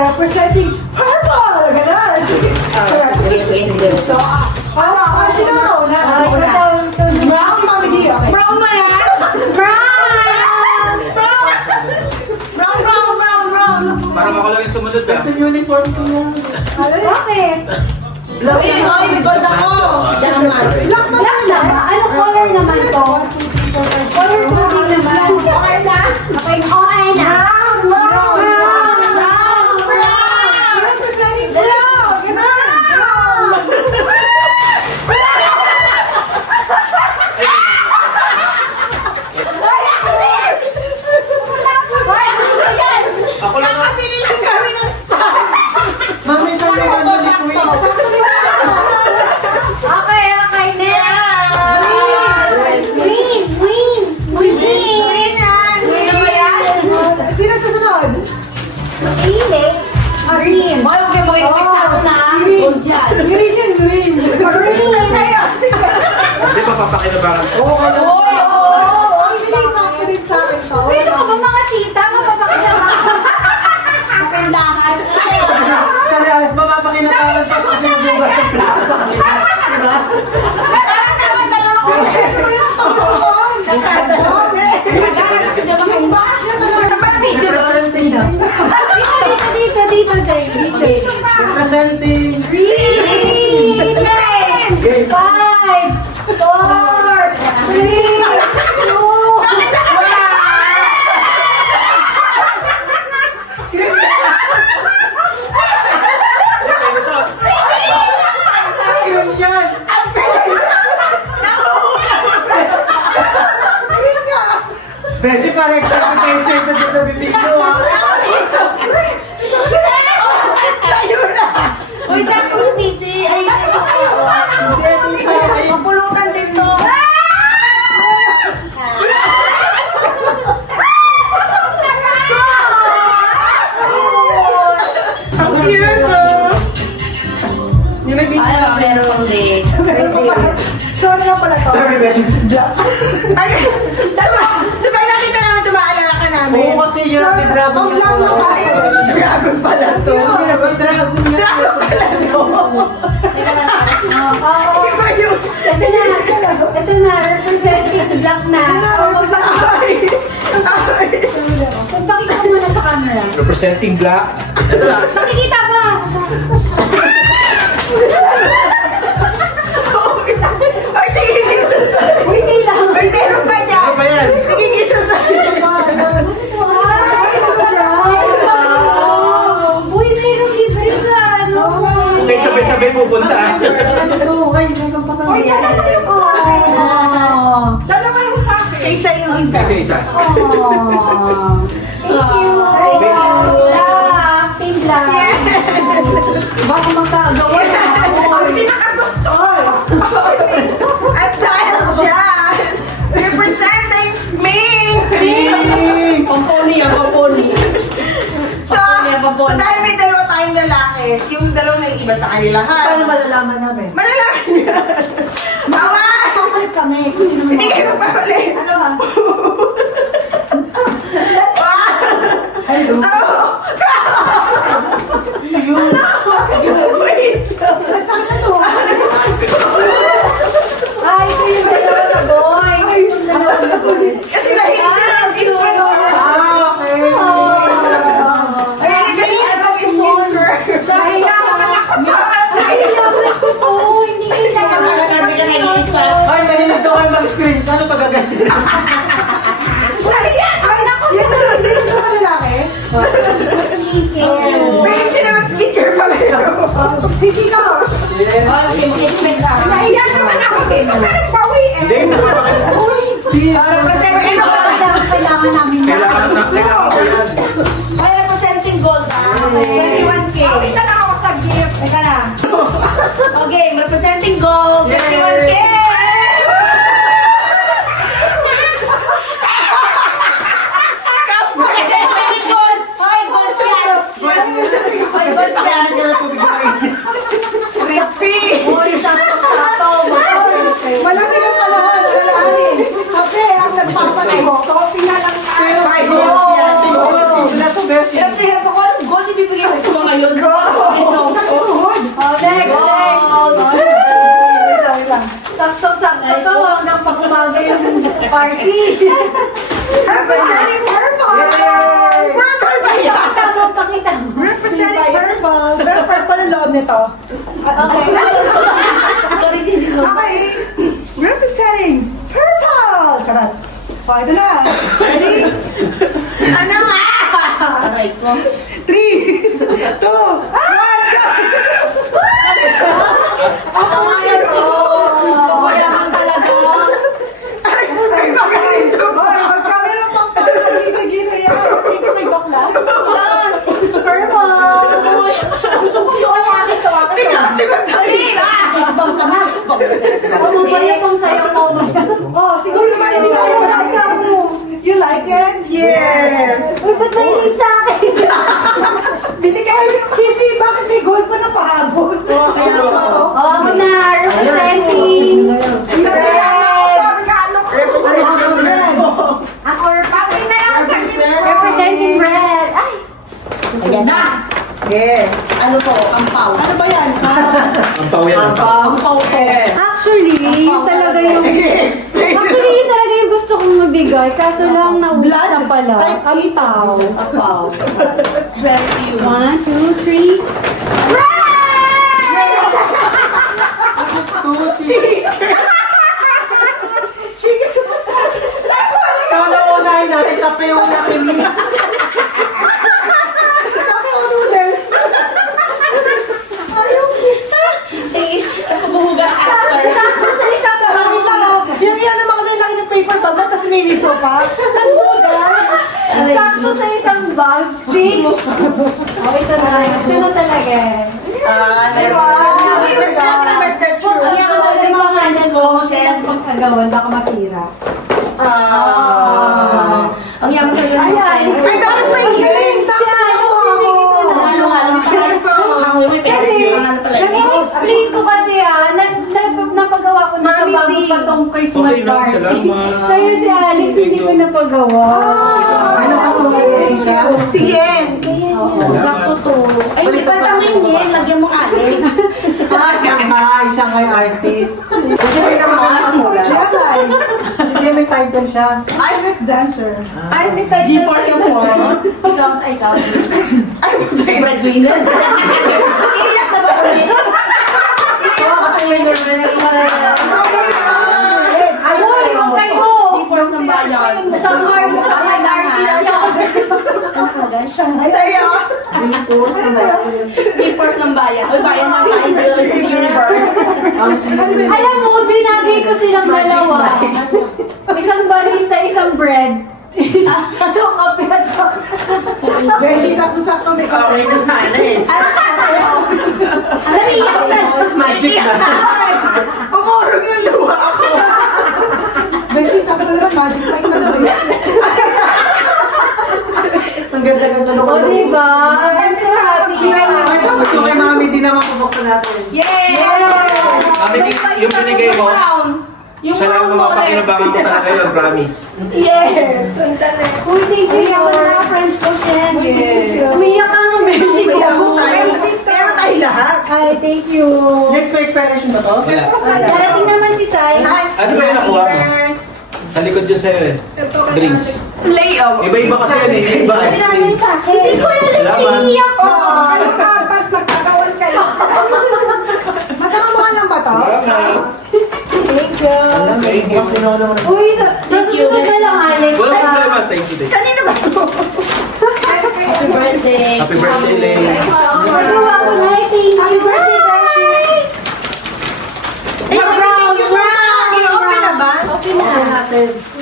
representing purple! Ganon! So, sino na una? Brown, Mami D. Brown ba yan? Brown! Para makulang yung sumunod ah. Sa uniform sila. Bakit? Black may gold ako! Black na ba? Ano color naman to? Color coding naman. Okay na? Okay na. Representing brown! Ganon! Ako lang ah. Nakabili lang kami ng spot! Mami, saan yung ganda ni Queen? Okay. Green. Sino susunod? Pili. Green. Boy, huwag kayo mag-expect sa ako na. Gold yan. Green yan, green. Hindi pa papakinabangan ko. Actually, sakto din sa akin to. Pwede ko ba mga tita? Mapapakinabangan. Makandahan. Sorry, Alex, mapapakinabangan siya kasi nagbugas ng plaza. Diba? Representing Green. Game. 5, 4, 3, 2, Yun yan! Beshi, parang excited na sa bibig ko ah. Uy, sakto mo, Sisi. Ay, Hindi, ito sa akin. mapulutan din to. Ang cute, no? Yung nag-video. meron din. So, ano lang pala to? Sorry, Beshi. Ano? So, pag nakita namin ito, maalala ka namin. Oo, kasi yun, may dragon Ang lang ito. tayo. Dragon pala to. Dragon pala to. Iba yung... Ito na, representative black na. Pakita ko muna sa camera. Representing black. Makikita ba? Ay, tigil-gisod tayo. Uy, kailangan. Ay, meron pa niya. Ano ba yan? Tigil-gisod tayo. Uy, meron libre ka, ano? Okay, sabay-sabay pupunta ah. Uy, yan na tayo ko. Dalawa yung sa akin. Isa yung isa. Isa-isa. Thank you. Black, team black. Baka magkagawa na. Hindi nakagusto. At dahil dyan, representing me. Pamponi yan, pamponi. So dahil may dalawa tayong lalaki, yung dalawa na iba sa kanila, ha? Paano malalaman namin? Malalaman niya. Awa! Papalit kami. Kung sino Hindi kayo magpapalit. Ano ba? Hello? Wait. Saan ka to? Ay, ito yung dalawa sa boy. Yung dalawa sa boy. Kasi mahilig sila ng skin color. Ah, okay. Mahilig sila ng skin color. Dahil hindi Ay, mahilig daw kayo mag-screen. Ano pa gaganyan? Ay, naku! Yan na lalaki. Mahilig sila mag-speaker pa kayo. Sisi ka mo. Nahiya naman ako. Parang bawi eh. Hindi na. Kailangan namin na. Kailangan ko yan. Ay, representing gold. 21K. Kita na ako sa gift. Teka na. Okay, representing gold. 21K. Gold. Hoy, gold yan. Hoy, gold yan. Creepy. Hoy, sakto-sakto. Malaki ng panahon. Alalahanin. Kape ang nagpapatay mo. Coffee na lang tayo. Wala to, Beshi. Hirap na hirap ako. Gold ibibigay ko. Sakto-sakto to, hanggang pag-umaga yung party. Representing purple! Purple ba yan? Pakita mo, pakita mo. Representing purple. Pero purple ang loob nito. Okay. Sorry, Sisi. Okay. Representing purple! Charot. O, ito na. Ready? Ano nga? Aray ko. 3, 2, 1, go! Mayaman talaga. Ay, magaling to ba? Pag kami ng pangkala, gita-gita yan. Dito kay bakla. Purple. Gusto ko yung akin to. Ikaw, si Magdali! Xbox ka ba? Xbox. Mamaya kung sa'yo mo. Oh, siguro naman hindi ka You like it? Yes! Uy, ba't mahilig sa akin? Binigay! Sisi, bakit may gold pa na pahabol? Oh, ako na. Representing red. Representing red. Ako, representing red. Ay! Ayan na. Yeah. Ano to? Ampaw. Ano ba yan? Ang pao yan. Ampaw to. Actually, yun talaga yung... Explain. Actually, yun talaga yung gusto kong mabigay. Kaso lang, naubos na pala. Type Ampaw. Ampaw. 1, 2, 3. Sana unahin natin sa yung nakinig. Sakto sa isang Bakit lang oh? Yung yan naman kami laki ng paper bag mo, tapos may miso pa. Tapos bugas. Sakto sa isang bag. 6. Oh, ito na. Ito na talaga eh. Yan ko talaga yung pangalan ko. Kaya pagkagawan, baka masira. Ang yaman kayo. Ayan. Ay, bakit may hearing? Sakto na ako. Kasi, nag-explain ko kasi napagawa ko na sa Mami bago D. pa tong Christmas Okay lang, party. salamat. Kaya si Alex hindi ko napagawa. Ano ka siya? Si Yen. Sakto to. Ay, hindi pa tangin yan. Lagyan mo Alex. Shanghai artist. Hindi may naman nakasulat. Jelay. Hindi may title siya. Ultimate dancer. Ay, may tayo. G-Force yung form. Ikaw. Ay, buti. Breadwinner. Iiyak na ba kami? Oo, kasi may naman Ay, huwag kayo! G-Force ng bayan. Shanghai artist. Sa'yo. G-Force ng bayan. Uy, bayan ng idol universe. Alam mo, binagay ko silang dalawa. Isang barista, isang bread. So, kape at chocolate. Beshi, sakto-sakto may Okay na sana eh. Naiyak na siya. magic na. Pumurong yung luha ako. Beshi, sakto naman. Magic light na daw. Ang ganda-ganda na O, diba? I'm so happy. Gusto kay Mami din naman pabuksan natin. Yay! Mami, yung binigay mo, Yung sa lang mapapakinabangan ko talaga yun, promise. Yes! Sandali. Uy, thank you. friends ko siya. Yes. Umiyak ka ng beshi ko. Kaya tayo lahat. Hi, thank you. Next may expiration ba to? Wala. Darating naman si Sai. Ano ba yung nakuha mo? Sa likod yun sa'yo eh. Drinks. Layout. Iba-iba kasi yun eh. Iba ice cream. Hindi ko alam, Salamat. naiiyak ko. Magkakawan kayo. Magkakamukha lang ba to? Salamat. Thank you. Thank you. Uy, sa susunod na lang, Alex. Walang problema. Thank you. Kanina ba ito? Happy birthday. Happy birthday, Lay. Magawa ko na, thank you. Happy birthday, Beshi! Sa brown, brown. I-open na ba? Okay na.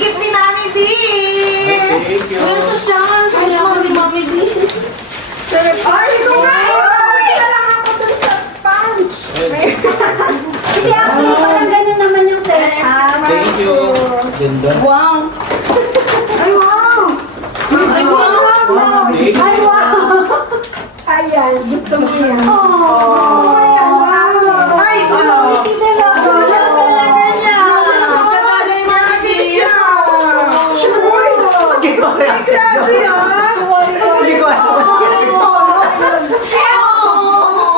Gift ni Mami D! Thank you. Ito siya. Kaya ako ni Mami D. Ay, kumay! lang ako dun sa sponge. Kasi actually, parang ganun naman yung setup. Thank you. Ganda. Wow. Ay, wow! Ay, wow. Thank you. Ay, wow. Ayan, gusto mo yan. Oh. Wow! Ay, ano? Hindi na lang. Talaga niya! Nakakala yung mga siya! Sure! Ay, grabe ah! Hindi ko alam.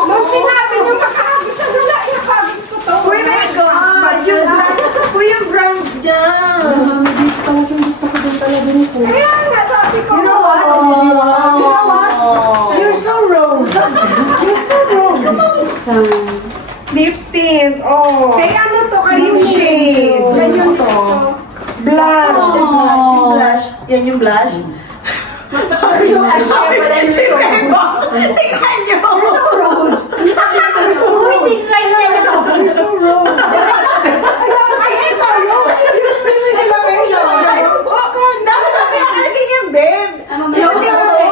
Nung sinabi niyo makahagis, ano na ihagis ko to? Uy, my God! Yan yung blush. So, ay, kaya pala yung Si Bebo! Tingnan nyo! You're so rude. You're so rude. Hindi, try na lang. You're so rude. Ay, tayo! Yung sila kayo. Dapat ang pinakalagay yung babe. Yung open.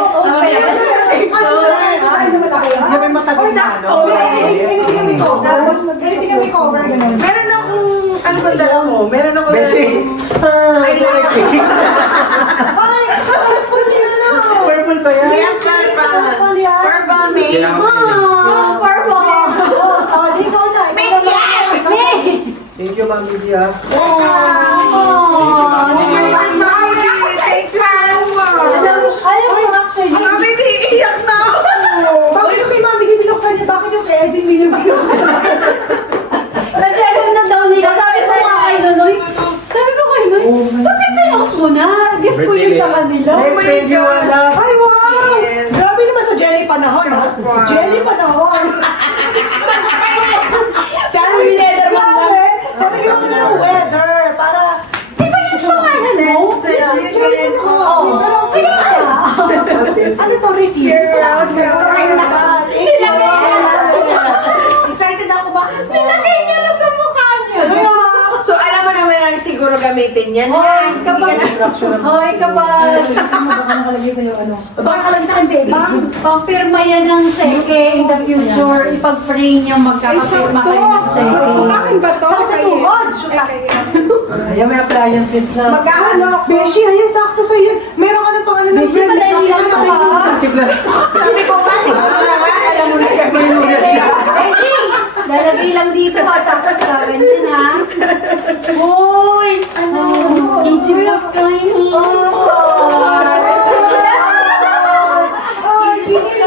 Ay, na malaki. Di ba yung matagal na ano? Anything na may cover. Tapos, Anything na may cover. ganun. Meron akong, ano ba dala mo? Meron ako Beshi. I like it. Ay, purple yan na. Purple ba yan? Yan, purple yan. Purple make. Ah, purple. Oh, di ko na. Make yan! Thank you, Ma'am Lydia. Oh, alam mo, actually, Mami, iiyak na ako. Bakit yung kay Mami di binuksan niya? Bakit yung kay Edgy hindi niya binuksan? kasi alam na daw nila, sabi ko nga kay Nonoy, bakit pinost mo na? Gift ko yun sa kanila. Let's send you a love. Ay, wow! Grabe naman sa jelly panahon, ha? Jelly panahon. Sana yung leather mo lang. Grabe! Sabi ko naman ng weather, para... Di ba yung pangalan mo? Yes, jelly panahon. Oo. Pero okay na. Ano to, Ricky? Excited ako ba? Nilagay niya na sa mukha niya. So, alam mo naman na siguro gamitin yan. Hoy, kapag... Baka nakalagay sa'yo, ano? Baka lang sa akin, baby. Pang-firma yan ng cheque in the future. Ipag-frame yung magkakapirma kayo ng cheque. Sakit sa tuhod! Shoot up. Ayaw, may appliances na. Magkano? Beshi, ayan, sakto sa'yo. Meron ka ng pang ano ng Beshi, madali lang ako. Sabi ko nga, siguro naman, alam mo na gagawin. Beshi, lalagay lang dito ha, tapos gawin din ha. Uy! Ano? Egypt was kind. Ay, hindi nila.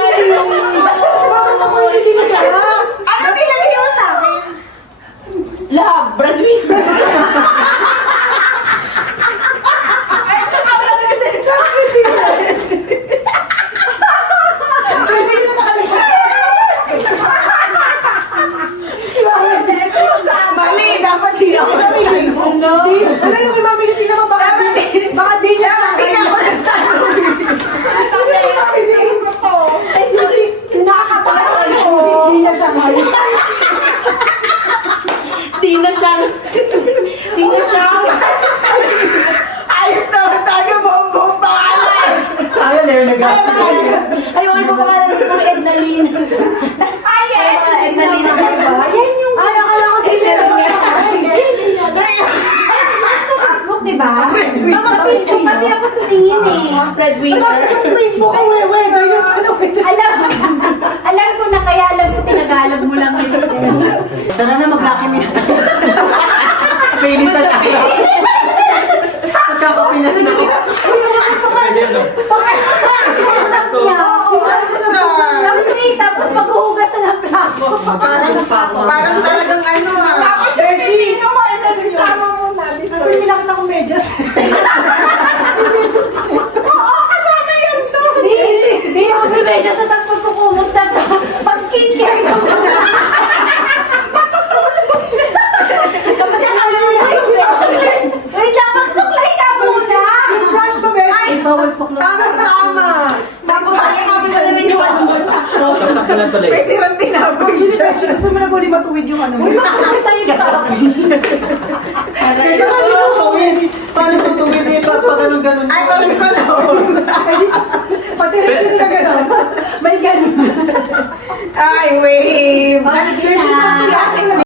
Bakit ako hindi dinadala? Ano nilagay mo sa akin? Love, Bradwin. Sabi ko yun. Kasi yun nakalagay. Mali, dapat di ako namigay mo. Alam mo kay Mami, hindi naman baka di niya. Hindi ako nagtanong. Hindi ko to. Kinakabahan ko. Hindi niya siya ngayon. Di na siya. Ayop naman tayo, buong pangalan. Sayang, Leo, nag-gastos ko. Ayaw ko pangalan ko kay Edna Lynn. Ah, yes! Edna Lynn ang ba? Yan yung... Ay, akala ko hindi niya. Sa Facebook, di ba? Breadwinner. Sa Facebook kasi ako tumingin eh. Bakit yung Facebook ko, weather yun sa weather? Alam ko na kaya alam ko tinagalag mo lang yun. Tara na, mag-lucky me. Pilitan ako. Magkakapinan na ako. Pwede yun, no? Tapos maghuhugas siya ng plato. Parang talagang ano ah. Beshi, Sama mo na. kasi nilakot akong medyas. Oo, kasama yan to. Hindi ako bibedya sa tapos magkukumot na sa pag-skincare ko. Matutulog. Tapos yan ang wait lang, magsuklay ka muna. Brush ba, Beshi? Bawal suklay. Tama. Tapos ay kami na naman yung ano staff ko. Saksak na lang tuloy. Pwede rin tinago. Actually, Beshi, gusto mo na po matuwid yung ano. Uy, bakit tayo tapos? Paano tutuwid dito at pag ganun-ganun? Ay, tuloy